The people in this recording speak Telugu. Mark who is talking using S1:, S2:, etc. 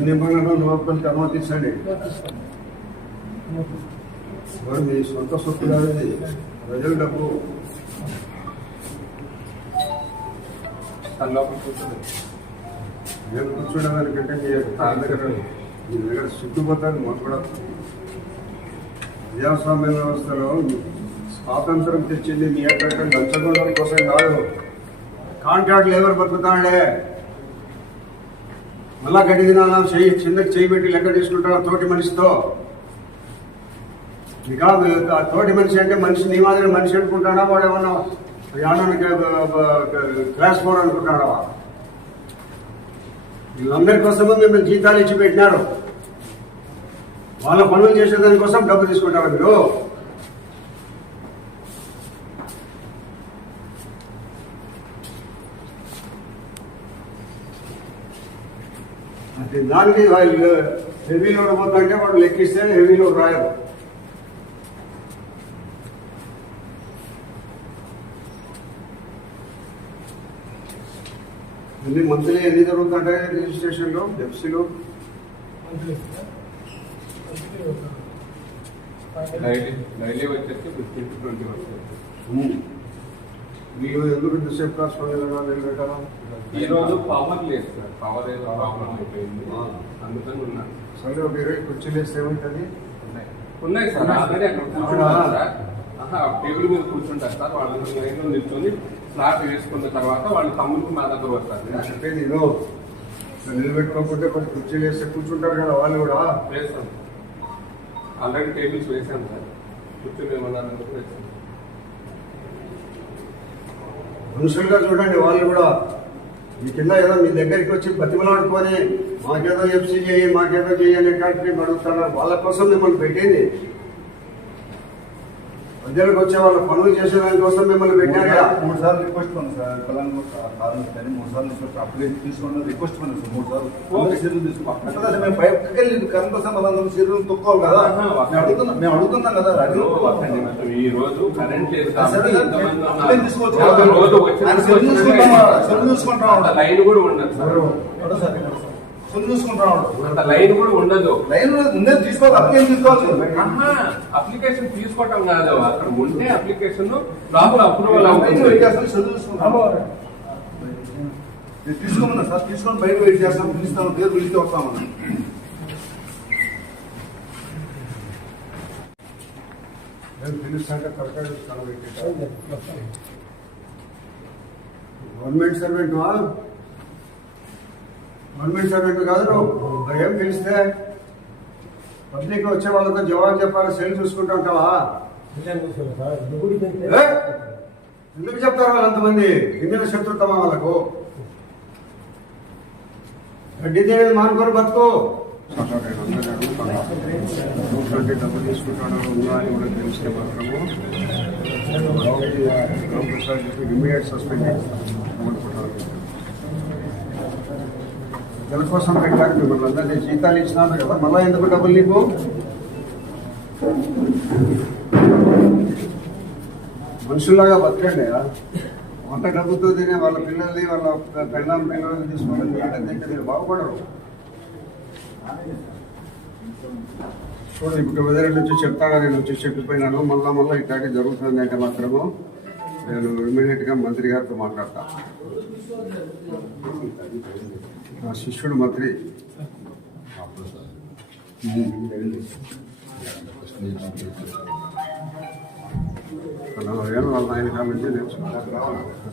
S1: నిబంధనలు లోపలికి అనుమతించండి మరి మీ సొంత సొత్తు కాదు ప్రజల డబ్బు.
S2: తన లోపల కూర్చోలేదు
S1: నేను దానికంటే మీ నా దగ్గర మీ దగ్గర చుట్టుపోతాను మాకు ప్రజాస్వామ్య వ్యవస్థలో స్వాతంత్రం తెచ్చింది మీ ఎక్కడ లంచగొండల కోసం కాదు. కాంట్రాక్ట్ లేబర్ బతుకుతాడే. మళ్ళా గడ్డి దినాలా చేయి కిందకి చేయబెట్టి లెక్క తీసుకుంటాడు తోటి మనిషితో. ఇంకా ఆ తోటి మనిషి అంటే మనిషి నీ మాదిరి మనిషి అనుకుంటాడా? వాడు ఏమన్నా యానానికి క్లాస్ ఫోర్ అనుకుంటాడా? వీళ్ళందరి కోసం మిమ్మల్ని జీతాలు ఇచ్చి పెట్టినారు. వాళ్ళ పనులు చేసేదానికోసం డబ్బు తీసుకుంటారు మీరు? దానికి వాళ్ళు హెవీ లోడ్ పోతుంటే వాడు లెక్కిస్తే హెవీ లోడ్ రాయరు ఎన్ని మంత్లీ ఎన్ని జరుగుతుంటాయి రిజిస్ట్రేషన్లో ఎఫ్సీలో
S2: డైలీ డైలీ వచ్చేసి ఫిఫ్టీన్ టు ట్వంటీ వస్తుంది
S1: మీరు ఎందుకు ఇంతసేపు రాసుకోవాలి నిలబెట్టాలా
S2: ఈ రోజు పవర్ లేదు సార్. పవర్ ఏదో ప్రాబ్లం అయిపోయింది. అందుకని ఉన్నాను
S1: సరే ఇరవై కుర్చీలు వేస్తే ఏమవుతుంది
S2: ఉన్నాయి. సార్ ఆల్రెడీ అక్కడ కూర్చుంటారు సార్. టేబుల్ మీద కూర్చుంటారు సార్. వాళ్ళు లైన్లో నిల్చొని స్లాట్ వేసుకున్న తర్వాత వాళ్ళు తమ్ముడికి మా దగ్గర వస్తారు.
S1: నేను చెప్పేది ఇదో నిలబెట్టుకోకపోతే కొన్ని కుర్చీలు వేస్తే కూర్చుంటారు కదా వాళ్ళు కూడా.
S2: వేస్తాం. ఆల్రెడీ టేబుల్స్ వేసాం సార్. కూర్చొని ఏమన్నారంటే వేసాం.
S1: మనుషులుగా చూడండి వాళ్ళు కూడా మీ కింద ఏదో మీ దగ్గరికి వచ్చి బతిమలాడుకొని మాకేదో ఎఫ్సీ చేయి మాకేదో చేయి అనే కాబట్టి అడుగుతున్నారు వాళ్ళ కోసం మిమ్మల్ని పెట్టింది. ప్రజలకు వచ్చే వాళ్ళ పనులు చేసేదాని కోసం మిమ్మల్ని పెట్టారు? కదా.
S3: మూడు సార్లు రిక్వెస్ట్ పని సార్. కళాంగు కాలం కానీ మూడు సార్లు రిక్వెస్ట్ అప్లికేషన్ తీసుకుని రిక్వెస్ట్ పని సార్ మూడు సార్లు. అట్లా కాదు, మేము బయటకు వెళ్ళి కరెంట్ కోసం మనందరం చర్యలు తొక్కోవాలి కదా. మేము అడుగుతున్నాం మేము అడుగుతున్నాం కదా అడిగినప్పుడు
S2: ఈ రోజు కరెంట్ లేదు.
S3: అప్లై తీసుకోవచ్చు చూసుకుంటాం
S2: లైన్ కూడా ఉండదు సార్.
S3: ఎవరు సార్ ఇక్కడ సార్. సెల్ చూసుకుంటాం
S2: అంత లైన్ కూడా ఉండదు.
S3: లైన్ ముందే తీసుకోవాలి అప్లికేషన్ తీసుకోవాలి.
S2: అప్లికేషన్ తీసుకోవటం కాదు. అక్కడ ఉంటే అప్లికేషన్ లోపల అప్రూవల్ అవుతుంది.
S3: తీసుకోమన్నా సార్ తీసుకొని బయట వెయిట్ చేస్తాం పిలుస్తాం పేరు పిలిస్తే వస్తామన్నా
S1: గవర్నమెంట్ సర్వెంట్ గవర్నమెంట్ సర్వెంట్ కాదు నువ్వు ఏం పిలిస్తే పబ్లిక్ వచ్చే వాళ్ళతో జవాబు చెప్పాలి సెల్ చూసుకుంటూ ఉంటావా? ఎందుకు చెప్తారు వాళ్ళంతమంది ఇండియన్ శత్రుత్వమా వాళ్ళకు గడ్డి తినేది మానుకొని బతుకు డబ్బు తీసుకుంటాడు ఉందా అని కూడా తెలిస్తే మాత్రము చెప్పి ఇమీడియట్ సస్పెండ్ ప్రజల కోసం పెట్టారు మిమ్మల్ని అందరినీ జీతాలు ఇచ్చినాను కదా మళ్ళీ ఎందుకు డబ్బులు నీకు? మనుషుల్లాగా బతకండి అంత డబ్బుతో తినే వాళ్ళ పిల్లల్ని వాళ్ళ పెళ్ళం పిల్లల్ని తీసుకోవడం ఏంటంటే మీరు బాగుపడరు. చూడు ఇప్పుడు వెదర్ వచ్చి చెప్తాగా నేను వచ్చి చెప్పిపోయినాను. మళ్ళా మళ్ళీ ఇట్లాగే జరుగుతుంది అంటే మాత్రము నేను ఇమీడియట్గా మంత్రి గారితో మాట్లాడతా. నా శిష్యుడు మంత్రి. నలభై ఏళ్ళు వాళ్ళ ఆయన కామెంట్ నుంచి నేర్చుకున్నాను